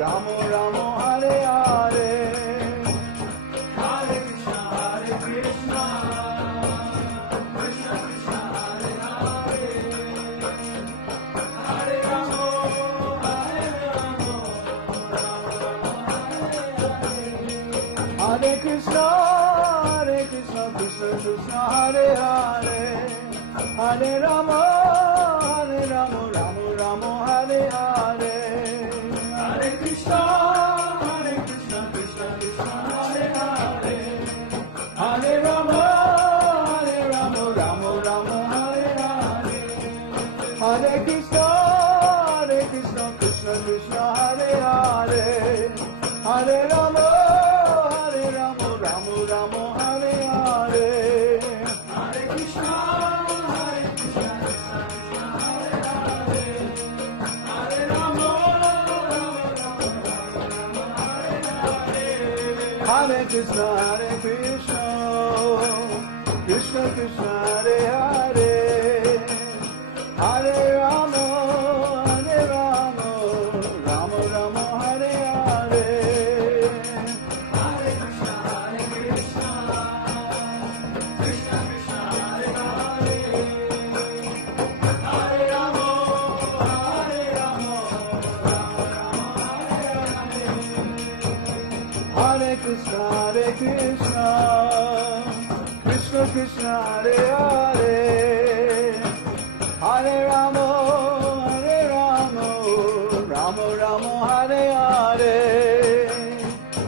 Rama Rama Hare Hare. Hare Krishna, Hare Krishna, Krishna Krishna, Hare Hare, Hare Rama, Hare Rama, Rama Rama, Hare Hare. Hare Krishna, Krishna Krishna, Hare Hare. Hare Rama, Rama Rama, Hare Hare. Hare Krishna, Krishna Krishna, Hare Hare, Hare Rama, Rama Rama, Hare Hare. Hare Krishna, Krishna Krishna, Hare Hare. Hare Rama, Rama Rama, Hare Hare. Hare Krishna, Krishna Krishna, Hare Hare, Hare Rama, Rama Hare Hare. Hare Krishna, Krishna Krishna, Hare Hare. Hare Rama, Rama Rama, Hare Hare.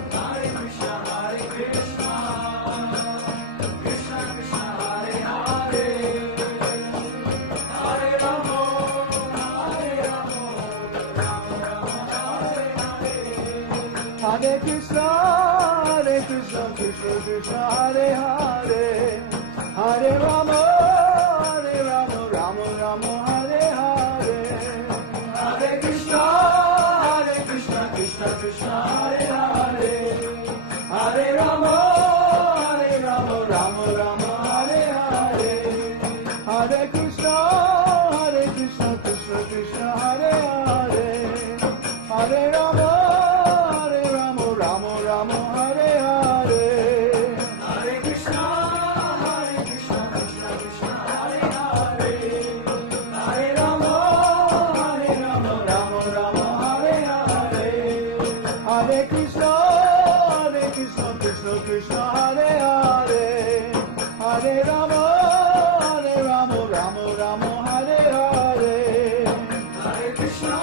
Hare Krishna, Krishna Krishna, Hare Hare, Hare Rama, Rama Hare Hare. Hare Krishna, Krishna Krishna, Hare Hare. Hare Rama, Rama Rama, Hare Hare. Hare Krishna, Krishna Krishna, Hare Hare, Hare Rama, Rama Hare Hare. Hare Krishna, Krishna Krishna, Hare Hare. Hare Rama, Rama Rama, Hare Hare. Hare Krishna, Krishna Krishna, Hare Hare, Hare Rama, Rama Rama, Hare Hare. Hare Krishna, Krishna Krishna, Hare Hare. Hare Rama, Rama Rama, Hare Hare. Hare Krishna, Krishna Krishna, Hare Hare, Hare Rama, Rama Rama, Hare Hare. Hare Krishna,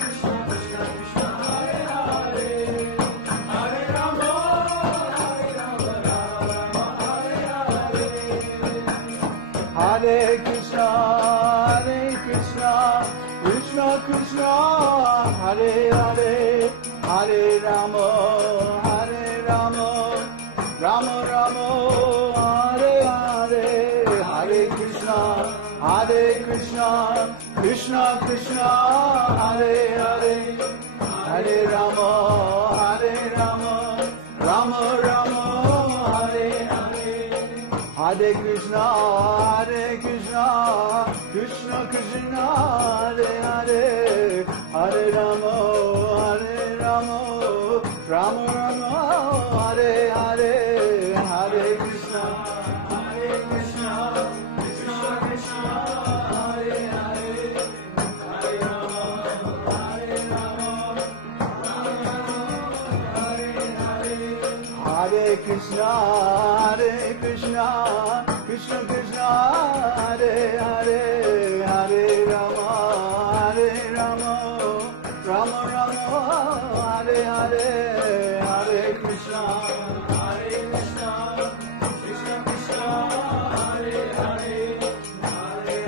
Krishna Krishna, Hare Hare. Hare Rama, Rama Rama, Hare Hare. Hare Krishna, Krishna Krishna, Hare Hare, Hare Rama, Rama Rama, Hare Hare. Hare Krishna, Krishna Krishna, Hare Hare. Hare Rama, Rama Rama, Hare Hare. Hare Krishna, Krishna Krishna, Hare Hare. Hare Rama, Rama Rama, Hare Hare. Hare Krishna, Krishna Krishna, Hare Hare. Hare Rama, Rama Rama, Hare Hare. Hare Krishna, Krishna Krishna, Hare Hare, Hare Rama, Rama Hare Hare. Hare Krishna, Krishna Krishna, Hare Hare. Hare Rama, Rama Rama, Hare Hare. Hare Krishna, Krishna Krishna, Hare Hare, Hare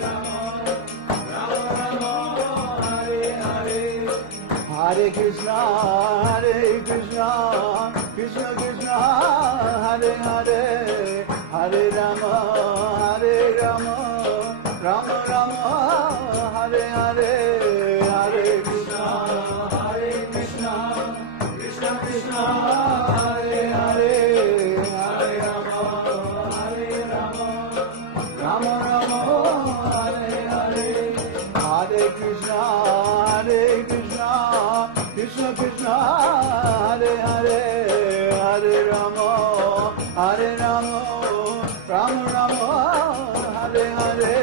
Rama, Rama Rama, Hare Hare. Hare Krishna, Krishna Krishna, Hare Hare. Hare Rama, Rama Rama, Hare Hare. Hare Krishna, Krishna Krishna, Hare Hare, Hare Rama, Rama Rama, Hare Hare. Hare Krishna, Krishna Krishna Hare Hare Hare Rama Hare Rama Rama Rama Hare Hare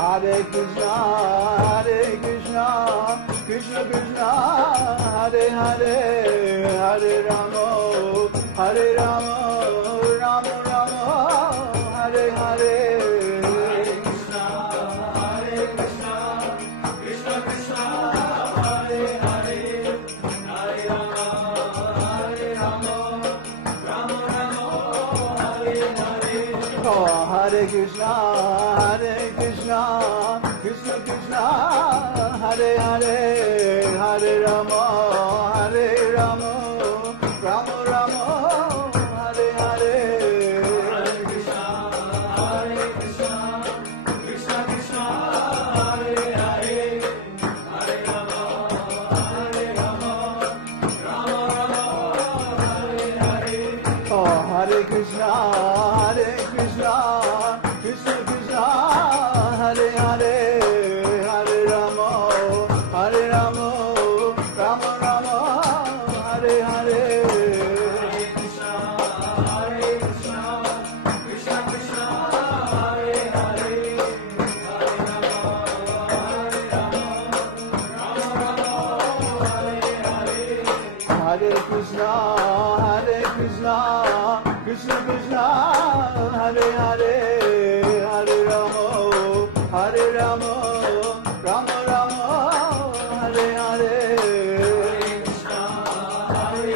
Hare Krishna, Krishna Krishna, Hare Hare, Hare Rama, Hare Rama, Rama Rama, Hare Hare. Hare Krishna, Krishna Krishna, Hare Hare, Hare Rama, Hare Rama, Rama Rama, Hare Hare. Oh, Hare Krishna, Krishna Krishna, Hare Hare, Hare Rama, Hare Rama, Rama Rama, Hare Hare. Hare Krishna, Krishna Krishna, Hare Hare, Hare Rama, Hare Rama, Rama Rama, Hare Hare. Oh, Hare Krishna, Krishna Krishna, Hare Hare, Hare Rama, Hare Rama, Rama Rama, Hare Hare. Hare Krishna, Krishna Krishna, Hare Hare, Hare Rama, Hare Rama, Rama Rama, Hare Hare. Hare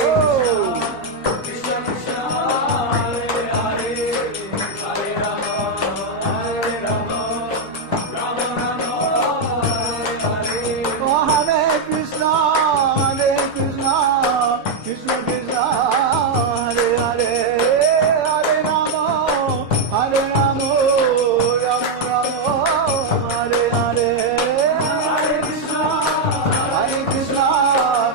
Krishna,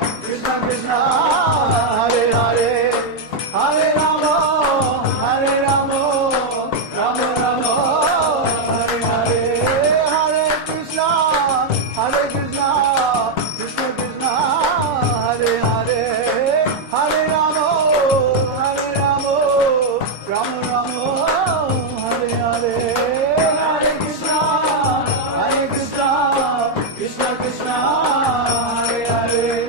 Krishna Krishna, Hare Hare, Hare Rama, Hare Rama, Rama Rama, Hare Hare. Hare Krishna, Krishna Krishna, Hare Hare, Hare Rama, Hare Rama, Rama Rama, Hare Hare. Oh, Hare Krishna, Krishna Krishna, Hare Hare.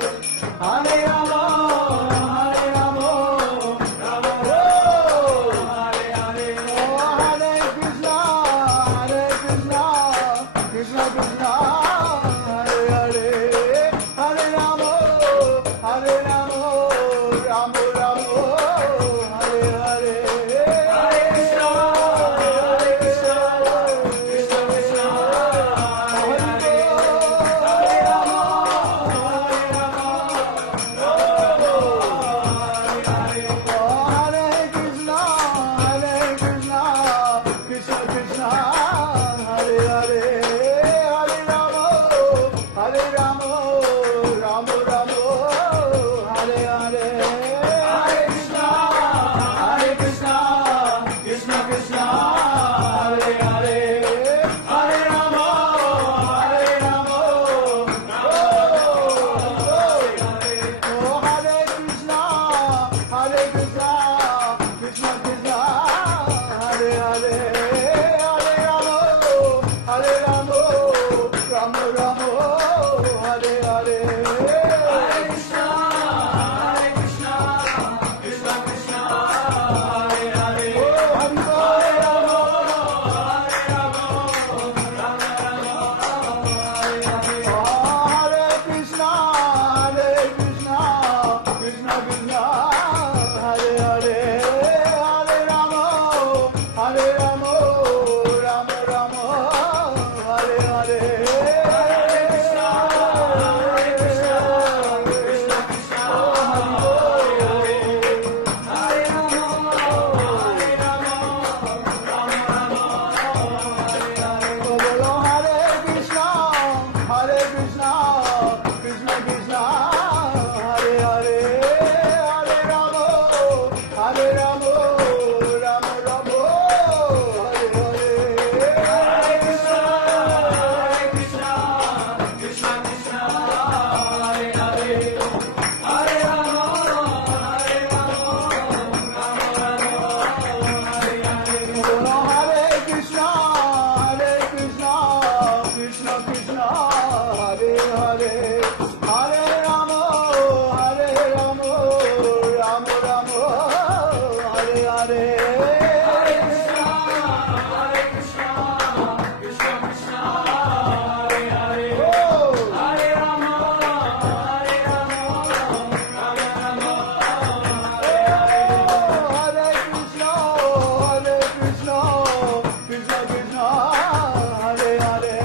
Hare